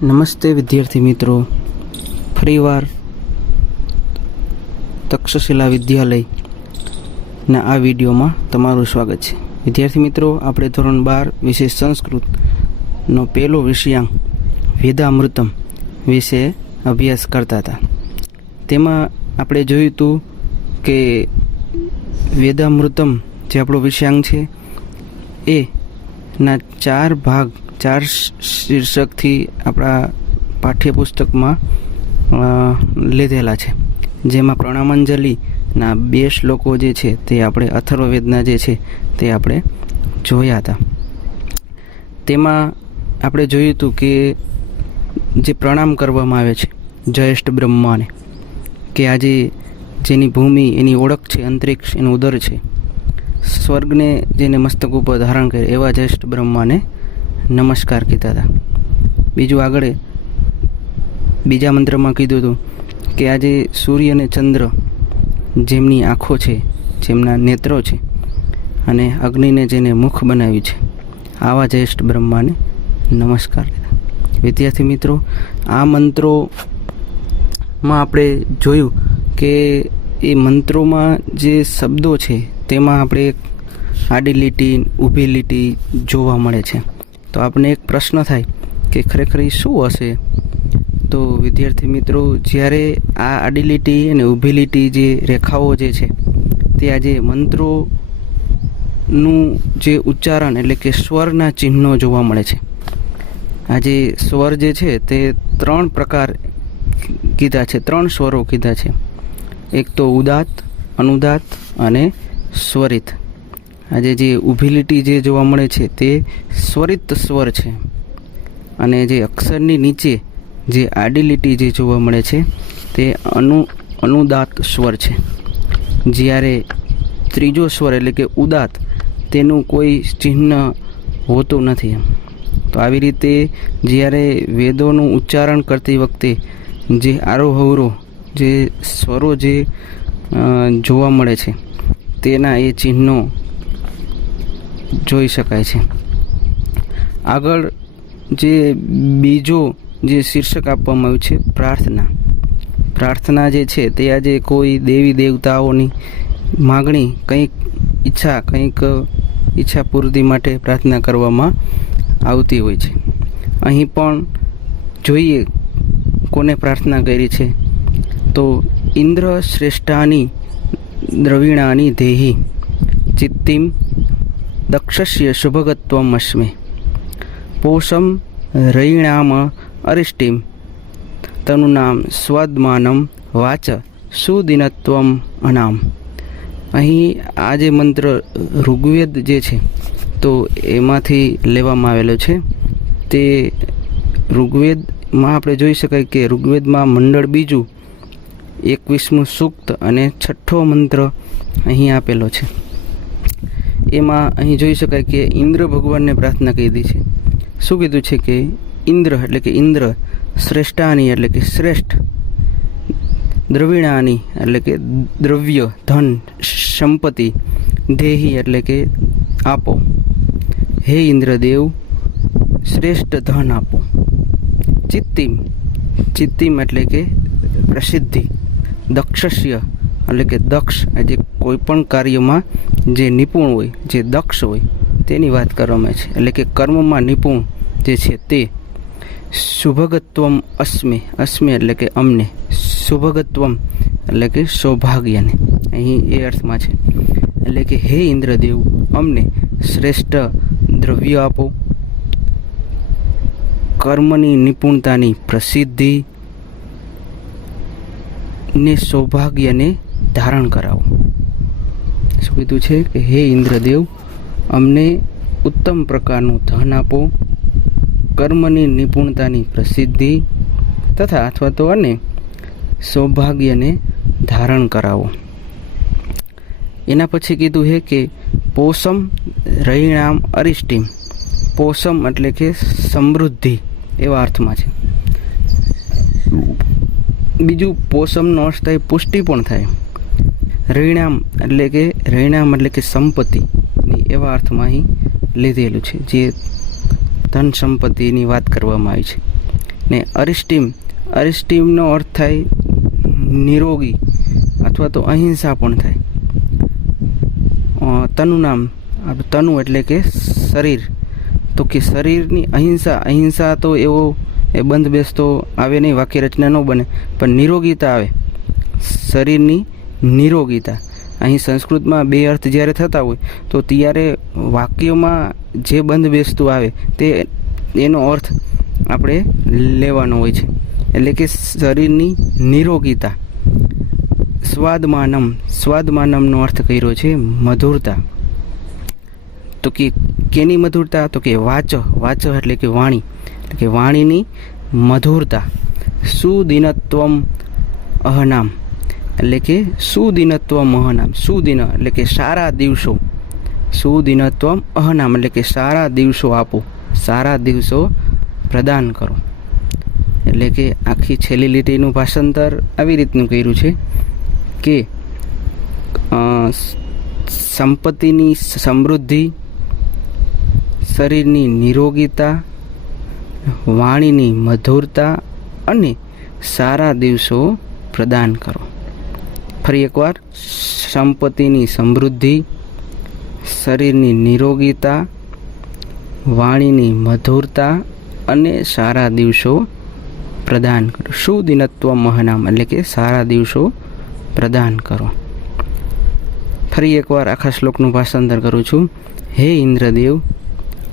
નમસ્તે વિદ્યાર્થી મિત્રો, ફરીવાર તક્ષશિલા વિદ્યાલયના આ વિડીયોમાં તમારું સ્વાગત છે. વિદ્યાર્થી મિત્રો, આપણે ધોરણ 12 વિષય સંસ્કૃતનો પહેલો વિષયાંક વેદામૃતમ વિશે અભ્યાસ કરતા હતા. તેમાં આપણે જોયું હતું કે વેદામૃતમ જે આપણો વિષયાંક છે એના ચાર શીર્ષકથી આપણા પાઠ્યપુસ્તકમાં લીધેલા છે. જેમાં પ્રણામાંજલિના 2 શ્લોકો જે છે તે આપણે અથર્વવેદના જે છે તે આપણે જોયા હતા. તેમાં આપણે જોયું હતું કે જે પ્રણામ કરવામાં આવે છે જયેષ્ઠ બ્રહ્માને, કે આજે જેની ભૂમિ એની ઓળખ છે, અંતરિક્ષ એનું ઉદર છે, સ્વર્ગને જેને મસ્તક ઉપર ધારણ કરે એવા જયેષ્ઠ બ્રહ્માને નમસ્કાર કીધા હતા. બીજું આગળ બીજા મંત્રમાં કીધું હતું કે આજે સૂર્ય અને ચંદ્ર જેમની આંખો છે, જેમના નેત્રો છે, અને અગ્નિને જેને મુખ બનાવ્યું છે આવા જયેષ્ઠ બ્રહ્માને નમસ્કાર કીધા. વિદ્યાર્થી મિત્રો, આ મંત્રોમાં આપણે જોયું કે એ મંત્રોમાં જે શબ્દો છે તેમાં આપણે એક આડી લીટી, ઊભી લીટી જોવા મળે છે. તો આપણે એક પ્રશ્ન થાય કે ખરેખર એ શું હશે? તો વિદ્યાર્થી મિત્રો, જ્યારે આ આડી લીટી અને ઊભી લીટી જે રેખાઓ જે છે તે આજે મંત્રોનું જે ઉચ્ચારણ એટલે કે સ્વરના ચિહ્નો જોવા મળે છે. આજે સ્વર જે છે તે 3 પ્રકાર કીધા છે, 3 સ્વરો કીધા છે. એક તો ઉદાત્ત, અનુદાત્ત અને સ્વરિત. આજે જે ઊભી લીટી જે જોવા મળે છે તે સ્વરિત સ્વર છે, અને જે અક્ષરની નીચે જે આડી લીટી જે જોવા મળે છે તે અનુદાત્ત સ્વર છે. જ્યારે ત્રીજો સ્વર એટલે કે ઉદાત્ત, તેનું કોઈ ચિહ્ન હોતું નથી. તો આવી રીતે જ્યારે વેદોનું ઉચ્ચારણ કરતી વખતે જે આરોહ-અવરોહ જે સ્વરો જે જોવા મળે છે તેના એ ચિહ્નો જોઈ શકાય છે. આગળ જે બીજો જે શીર્ષક આપવામાં આવ્યું છે પ્રાર્થના. પ્રાર્થના જે છે તે આજે કોઈ દેવી દેવતાઓની માગણી, કંઈક ઈચ્છા પૂર્તિ માટે પ્રાર્થના કરવામાં આવતી હોય છે. અહીં પણ જોઈએ કોને પ્રાર્થના કરી છે, તો ઇન્દ્ર શ્રેષ્ઠાની દ્રવિણાની દેહી ચિત્તિમ દક્ષસ્ય શુભગત્વમ અસ્મે પોષમ રયિણામ અરિષ્ટિમ તનુનામ સ્વદમાનમ વાચ સુદિનત્વમ અનામ. અહીં આ જે મંત્ર ઋગ્વેદ જે છે તો એમાંથી લેવામાં આવેલો છે. તે ઋગ્વેદમાં આપણે જોઈ શકાય કે ઋગ્વેદમાં મંડળ 2 21મું સૂક્ત અને 6ઠ્ઠો મંત્ર અહીં આપેલો છે. એમાં અહીં જોઈ શકાય કે ઇન્દ્ર ભગવાનને પ્રાર્થના કીધી છે. શું કીધું છે કે ઇન્દ્ર એટલે કે ઇન્દ્ર, શ્રેષ્ઠાની એટલે કે શ્રેષ્ઠ, દ્રવિણાની એટલે કે દ્રવ્ય, ધન, સંપત્તિ, દેહી એટલે કે આપો. હે ઇન્દ્રદેવ, શ્રેષ્ઠ ધન આપો. ચિત્તિમ એટલે કે પ્રસિદ્ધિ, દક્ષસ્ય એટલે કે દક્ષ, જે કોઈ પણ કાર્યમાં જે નિપુણ હોય, જે દક્ષ હોય તેની વાત કરવામાં છે, એટલે કે કર્મમાં નિપુણ જે છે તે. શુભગત્વમ અસ્મે એટલે કે અમને, શુભગત્વમ એટલે કે સૌભાગ્યને, અહીં એ અર્થમાં છે. એટલે કે હે ઇન્દ્રદેવ, અમને શ્રેષ્ઠ દ્રવ્ય આપો, કર્મની નિપુણતાની પ્રસિદ્ધિ ને સૌભાગ્યને ધારણ કરાવો. શું કીધું છે કે હે ઇન્દ્રદેવ, અમને ઉત્તમ પ્રકારનું ધન આપો, કર્મની નિપુણતાની પ્રસિદ્ધિ અથવા તો અને સૌભાગ્યને ધારણ કરાવો. એના પછી કીધું છે કે પોષમ રયિણામ અરિષ્ટિમ. પોષમ એટલે કે સમૃદ્ધિ એવા અર્થમાં છે. બીજું પોષમનો અર્થ થાય પુષ્ટિ પણ થાય. રયિણામ એટલે કે સંપત્તિની એવા અર્થમાં અહીં લીધેલું છે, જે ધન સંપત્તિની વાત કરવામાં આવી છે. ને અરિષ્ટીમનો અર્થ થાય નિરોગી અથવા તો અહિંસા પણ થાય. તનું નામ, તનુ એટલે કે શરીર, તો કે શરીરની અહિંસા તો એવો એ બંધ બેસતો આવે નહીં, વાક્ય રચના ન બને, પણ નિરોગીતા આવે, શરીરની નિરોગીતા. અહીં સંસ્કૃતમાં બે અર્થ જ્યારે થતા હોય તો ત્યારે વાક્યોમાં જે બંધ બેસતું આવે તે એનો અર્થ આપણે લેવાનો હોય છે. એટલે કે શરીરની નિરોગીતા. સ્વાદમાનમનો અર્થ કર્યો છે મધુરતા. તો કે કેની મધુરતા? તો કે વાચ એટલે કે વાણી, એટલે કે વાણીની મધુરતા. સુદિનત્વમ અહનામ એટલે કે સુદિનત્વમ અહનામ, સુદિન એટલે કે સારા દિવસો, સુદિનત્વમ અહનામ એટલે કે સારા દિવસો આપો, સારા દિવસો પ્રદાન કરો. એટલે કે આખી છેલ્લી લીટીનું ભાષાંતર આવી રીતનું કર્યું છે કે સંપત્તિની સમૃદ્ધિ, શરીરની નિરોગીતા, વાણીની મધુરતા અને સારા દિવસો પ્રદાન કરો. ફરી એકવાર, સંપત્તિની સમૃદ્ધિ, શરીરની નિરોગીતા, વાણીની મધુરતા અને સારા દિવસો પ્રદાન કરો. સુદિનત્વ મહનામ એટલે કે સારા દિવસો પ્રદાન કરો. ફરી એકવાર આખા શ્લોકનું ભાષાંતર કરું છું. હે ઇન્દ્રદેવ,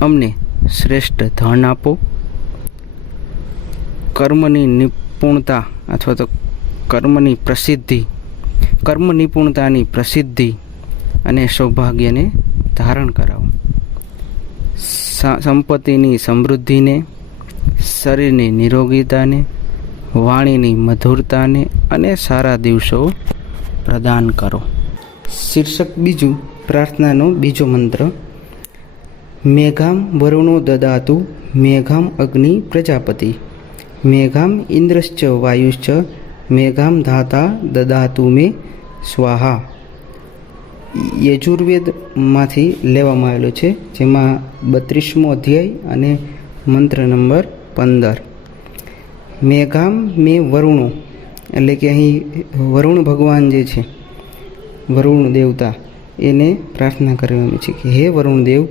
અમને શ્રેષ્ઠ ધન આપો, કર્મની નિપુણતા અથવા તો કર્મ નિપુણતાની પ્રસિદ્ધિ અને સૌભાગ્યને ધારણ કરાવો. સંપત્તિની સમૃદ્ધિને, શરીરની નિરોગીતાને, વાણીની મધુરતાને અને સારા દિવસો પ્રદાન કરો. શીર્ષક બીજું, પ્રાર્થનાનો બીજો મંત્ર. મેઘામ વરુણો દદાતુ મેઘામ અગ્નિ પ્રજાપતિ, મેઘામ ઇન્દ્રશ્ચ વાયુશ્ચ મેઘામ ધાતા દદાતુ મે સ્વાહા. યજુર્વેદમાંથી લેવામાં આવેલો છે, જેમાં 32મો અધ્યાય અને મંત્ર નંબર 15. મેઘામ મે વરુણો એટલે કે અહીં વરુણ ભગવાન જે છે, વરુણ દેવતા, એને પ્રાર્થના કરવામાં છે કે હે વરુણ દેવ,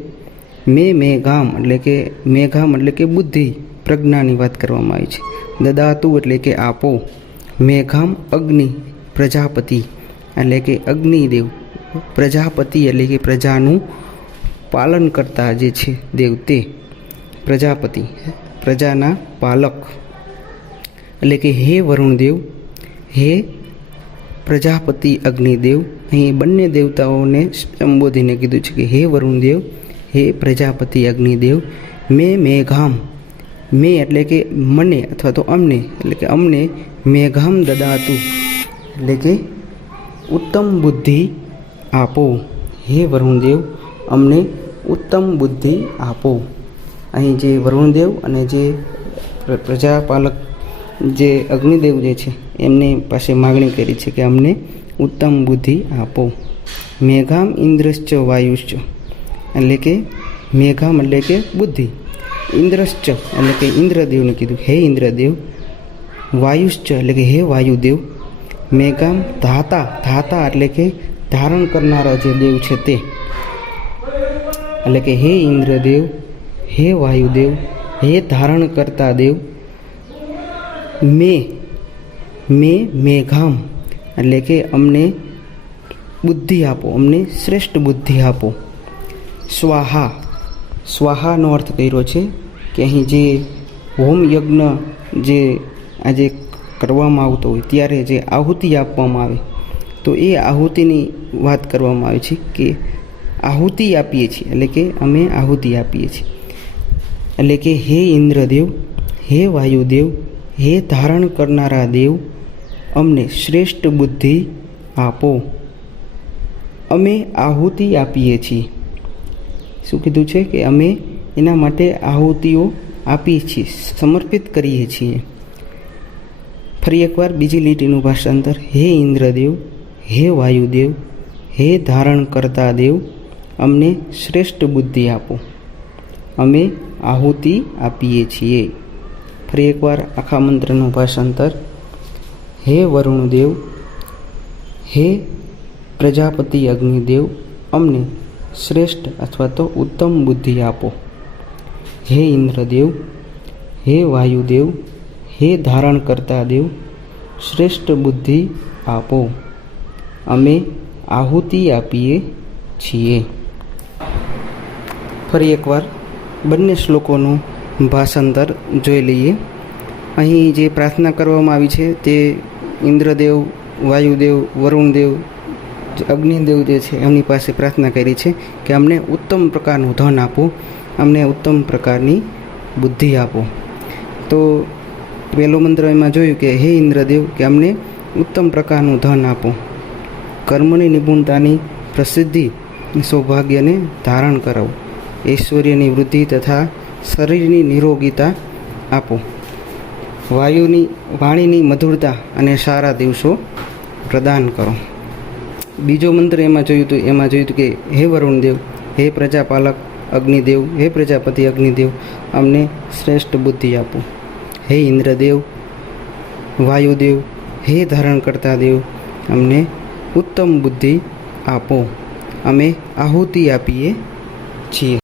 મેઘામ એટલે કે બુદ્ધિ, પ્રજ્ઞાની વાત કરવામાં આવી છે. દદાતુ એટલે કે આપો. મેઘામ અગ્નિ પ્રજાપતિ એટલે કે અગ્નિદેવ. પ્રજાપતિ એટલે કે પ્રજાનું પાલન કરતા જે છે દેવ, તે પ્રજાપતિ, પ્રજાના પાલક. એટલે કે હે વરુણદેવ, હે પ્રજાપતિ અગ્નિદેવ. અહીં બંને દેવતાઓને સંબોધીને કીધું છે કે હે વરુણદેવ, હે પ્રજાપતિ અગ્નિદેવ. મેઘામ, એટલે કે મને અથવા તો અમને, એટલે કે અમને મેઘામ દદાતુ એટલે કે ઉત્તમ બુદ્ધિ આપો. હે વરુણદેવ, અમને ઉત્તમ બુદ્ધિ આપો. અહીં જે વરુણદેવ અને જે પ્રજાપાલક જે અગ્નિદેવ જે છે એમની પાસે માગણી કરી છે કે અમને ઉત્તમ બુદ્ધિ આપો. મેઘામ ઇન્દ્રશ્ચ વાયુશ્ચ એટલે કે મેઘામ એટલે કે બુદ્ધિ, ઇન્દ્રશ્ચ એટલે કે ઇન્દ્રદેવને કીધું હે ઇન્દ્રદેવ, વાયુશ્ચ એટલે કે હે વાયુદેવ, મેઘામ ધાતા એટલે કે ધારણ કરનારા જે દેવ છે તે, એટલે કે હે ઇન્દ્રદેવ, હે વાયુદેવ, હે ધારણ કરતા દેવ. મેઘામ એટલે કે અમને બુદ્ધિ આપો, અમને શ્રેષ્ઠ બુદ્ધિ આપો. સ્વાહાનો અર્થ કર્યો છે કે અહીં જે હોમ યજ્ઞ જે આજે કરવામાં આવતો હોય ત્યારે જે આહુતિ આપવામાં આવે, તો એ આહુતિની વાત કરવામાં આવે છે કે આહુતિ આપીએ છીએ, એટલે કે અમે આહુતિ આપીએ છીએ. એટલે કે હે ઇન્દ્રદેવ, હે વાયુદેવ, હે ધારણ કરનારા દેવ, અમને શ્રેષ્ઠ બુદ્ધિ આપો. અમે આહુતિ આપીએ છીએ. શું કીધું છે કે અમે એના માટે આહુતિઓ આપીએ છીએ, સમર્પિત કરીએ છીએ. ફરી એકવાર બીજી લીટીનું ભાષાંતર. હે ઇન્દ્રદેવ, હે વાયુદેવ, હે ધારણ કરતા દેવ, અમને શ્રેષ્ઠ બુદ્ધિ આપો. અમે આહુતિ આપીએ છીએ. ફરી એકવાર આખા મંત્રનું ભાષાંતર. હે વરુણદેવ, હે પ્રજાપતિ અગ્નિદેવ, અમને શ્રેષ્ઠ અથવા તો ઉત્તમ બુદ્ધિ આપો. હે ઇન્દ્રદેવ, હે વાયુદેવ, હે ધારણ કરતા દેવ, શ્રેષ્ઠ બુદ્ધિ આપો. અમે આહુતિ આપીએ છીએ. ફરી એકવાર બંને શ્લોકોનું ભાષાંતર જોઈ લઈએ. અહીં જે પ્રાર્થના કરવામાં આવી છે તે ઇન્દ્રદેવ, વાયુદેવ, વરુણદેવ, અગ્નિદેવ જે છે એમની પાસે પ્રાર્થના કરી છે કે અમને ઉત્તમ પ્રકારનું ધન આપો, અમને ઉત્તમ પ્રકારની બુદ્ધિ આપો. તો પહેલો મંત્ર એમાં જોયું કે હે ઇન્દ્રદેવ, કે અમને ઉત્તમ પ્રકારનું ધન આપો, કર્મની નિપુણતાની પ્રસિદ્ધિ, સૌભાગ્યને ધારણ કરાવો, ઐશ્વર્યની વૃદ્ધિ તથા શરીરની નિરોગીતા આપો, વાણીની મધુરતા અને સારા દિવસો પ્રદાન કરો. બીજો મંત્ર એમાં જોયું હતું કે હે વરુણદેવ, હે પ્રજાપાલક અગ્નિદેવ, હે પ્રજાપતિ અગ્નિદેવ, અમને શ્રેષ્ઠ બુદ્ધિ આપો. હે ઇન્દ્રદેવ, વાયુદેવ, હે ધારણ કરતા દેવ, અમને ઉત્તમ બુદ્ધિ આપો. અમે આહુતિ આપીએ છીએ.